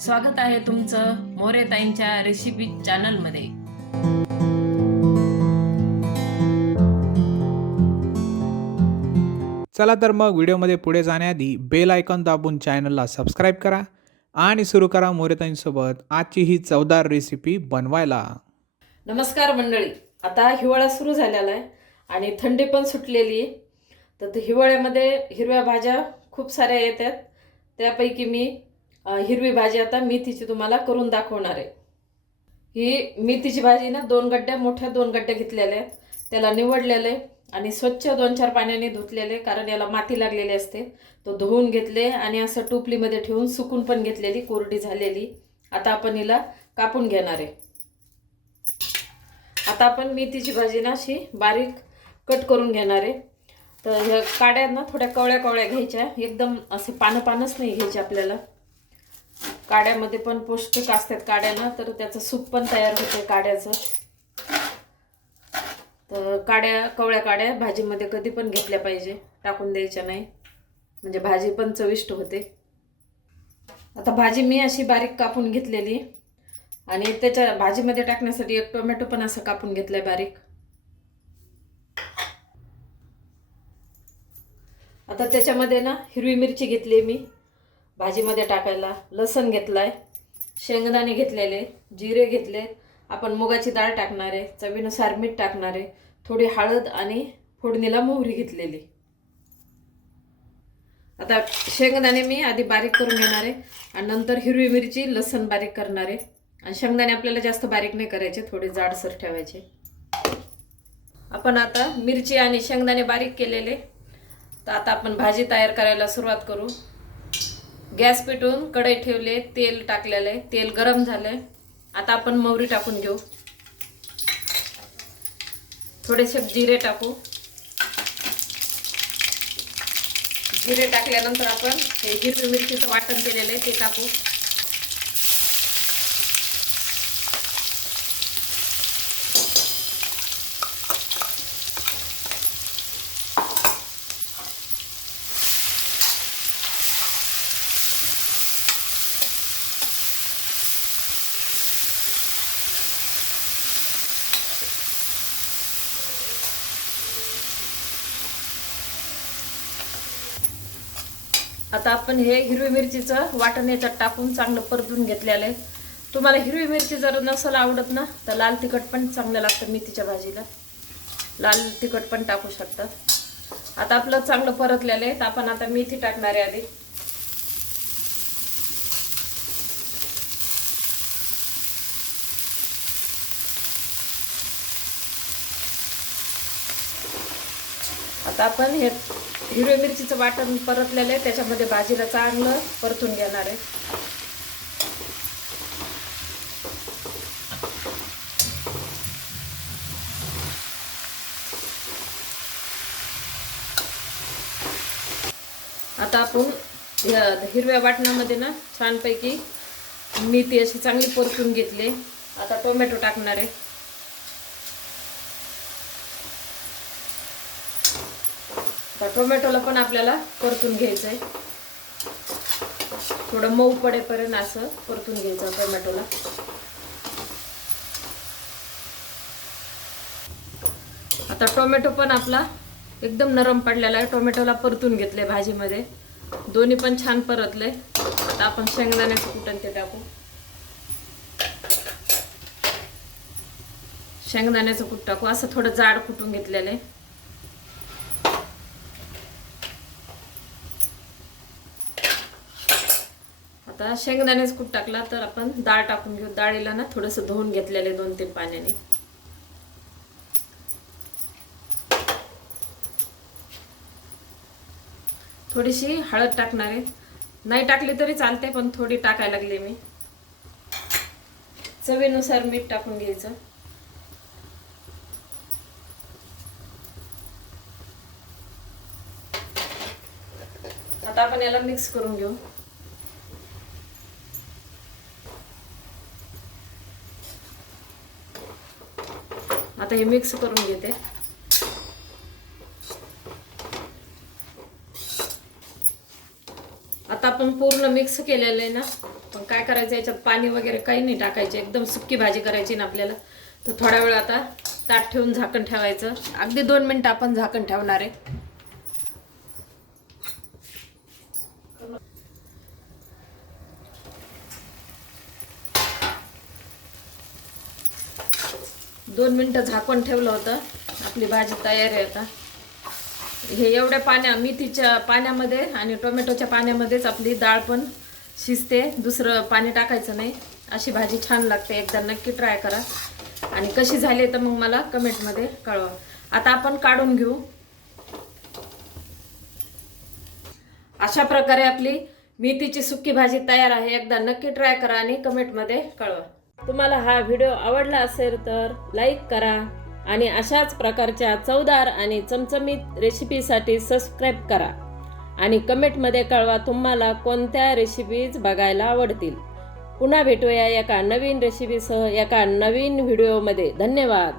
स्वागत आहे तुमचं मोरेताईंच्या रेसिपी चॅनलमध्ये चला तर मग व्हिडिओमध्ये पुढे जाण्याआधी बेल आयकॉन दाबून चॅनलला सबस्क्राईब करा आणि सुरू करा मोरेताईंसोबत आजची ही चवदार रेसिपी बनवायला. नमस्कार मंडळी. आता हिवाळा सुरू झालेला आहे आणि थंडी पण सुटलेली आहे. तर ते हिवाळ्यामध्ये हिरव्या भाज्या खूप साऱ्या येतात. त्यापैकी मी हिरवी भाजी आता मेथीची तुम्हाला करून दाखवणार आहे. ही मेथीची भाजी ना दोन गड्ड्या मोठ्या दोन गड्ड्या घेतलेल्या आहेत. त्याला निवडलेले आणि स्वच्छ दोन चार पाण्याने धुतलेले कारण याला माती लागलेली असते. तो धुवून घेतले आणि असं टोपलीमध्ये ठेवून सुकून पण घेतलेली कोरडी झालेली. आता आपण हिला कापून घेणार आहे. आता आपण मेथीची भाजी ना अशी बारीक कट करून घेणार आहे. तर ह्या काड्या ना थोड्या कवळ्या कवळ्या घ्यायच्या. एकदम असे पानं पानच नाही घ्यायचे आपल्याला. काड्यामध्ये पण पौष्टिक असतात काड्यानं तर त्याचं सूप पण तयार होते काड्याचं. तर काड्या कवळ्या काड्या भाजीमध्ये कधी पण घेतल्या पाहिजे टाकून द्यायच्या नाही. म्हणजे भाजी पण चविष्ट होते. आता भाजी मी अशी बारीक कापून घेतलेली. आणि त्याच्या भाजीमध्ये टाकण्यासाठी एक टोमॅटो पण असं कापून घेतलाय बारीक. आता त्याच्यामध्ये ना हिरवी मिरची घेतली मी. भाजीमध्ये टाकायला लसण घेतलाय शेंगदाणे घेतलेले जिरे घेतले. आपण मुगाची डाळ टाकणार आहे चवीनुसार मीठ टाकणार आहे थोडी हळद आणि फोडणीला मोहरी घेतलेली. आता शेंगदाणे मी आधी बारीक करून घेणार आहे आणि नंतर हिरवी मिरची लसण बारीक करणार आहे. आणि शेंगदाणे आपल्याला जास्त बारीक नाही करायचे थोडे जाडसर ठेवायचे. आपण आता मिरची आणि शेंगदाणे बारीक केलेले. तर आता आपण भाजी तयार करायला सुरुवात करू. गॅस पेटवून कढई ठेवले तेल टाकलेलं आहे. तेल गरम झालंय. आता आपण मोहरी टाकून घेऊ. थोडेसे जिरे टाकू. जिरे टाकल्यानंतर आपण हे हिरवी मिरचीचं वाटण केलेलं आहे ते टाकू. आता आपण हे हिरवी मिरचीचं वाटण याच्यात टाकून चांगलं परतून घेतलेलं आहे. तुम्हाला हिरवी मिरची जर नसेल आवडत ना तर लाल तिखट पण चांगलं लागतं मेथीच्या भाजीला. लाल तिखट पण टाकू शकता. आता आपलं चांगलं परतलेलं आहे. तर आपण आता मेथी टाकणार आहे आधी. आता आपण हे हिरव्या मिरचीचं वाटण परतलेलं आहे. त्याच्यामध्ये भाजीला चांगलं परतून घेणार आहे. आता आपण हिरव्या वाटणामध्ये ना छानपैकी मेथी अशी चांगली परतून घेतली आता टोमॅटो टाकणार आहे. आता टोमॅटोला पण आपल्याला परतून घ्यायचं आहे थोडं मऊ पडेपर्यंत असं परतून घ्यायचं टोमॅटोला. आता टोमॅटो पण आपला एकदम नरम पडलेला आहे. टोमॅटोला परतून घेतले भाजीमध्ये. दोन्ही पण छान परतले आता आपण शेंगदाण्याचं कुटण ते टाकू. शेंगदाण्याचं कूट टाकू. असं थोडं जाड कुटून घेतलेलं आहे. आता शेंगदाण्याचं कूट टाकला तर आपण डाळ टाकून घेऊ. डाळीला ना थोडंसं धुवून घेतलेले दोन तीन पाण्याने. थोडीशी हळद टाकणार आहे. नाही टाकली तरी चालते पण थोडी टाकायला लागले मी. चवीनुसार मीठ टाकून घ्यायचं. आता आपण याला मिक्स करून घेऊ. आता हे मिक्स करून घेते. आता आपण पूर्ण मिक्स केलेलं आहे ना पण काय करायचं याच्यात पाणी वगैरे काही नाही टाकायचे एकदम सुक्की भाजी करायची ना आपल्याला. तर थोडा वेळ आता ताट ठेवून झाकण ठेवायचं. अगदी दोन मिनटं आपण झाकण ठेवणार आहे. दोन मिनटं झाकून ठेवलं होतं. आपली भाजी तयार आहे आता. हे एवढ्या पाण्या मेथीच्या पाण्यामध्ये आणि टोमॅटोच्या पाण्यामध्येच आपली डाळ पण शिजते. दुसरं पाणी टाकायचं नाही. अशी भाजी छान लागते. एकदा नक्की ट्राय करा. आणि कशी झाली तर मग मला कमेंटमध्ये कळवा. आता आपण काढून घेऊ. अशा प्रकारे आपली मेथीची सुकी भाजी तयार आहे. एकदा नक्की ट्राय करा आणि कमेंटमध्ये कळवा. तुम्हाला हा व्हिडिओ आवडला असेल तर लाईक करा आणि अशाच प्रकारच्या चवदार आणि चमचमीत रेसिपीसाठी सबस्क्राईब करा. आणि कमेंटमध्ये कळवा तुम्हाला कोणत्या रेसिपीज बघायला आवडतील. पुन्हा भेटूया एका नवीन रेसिपीसह एका नवीन व्हिडिओमध्ये धन्यवाद.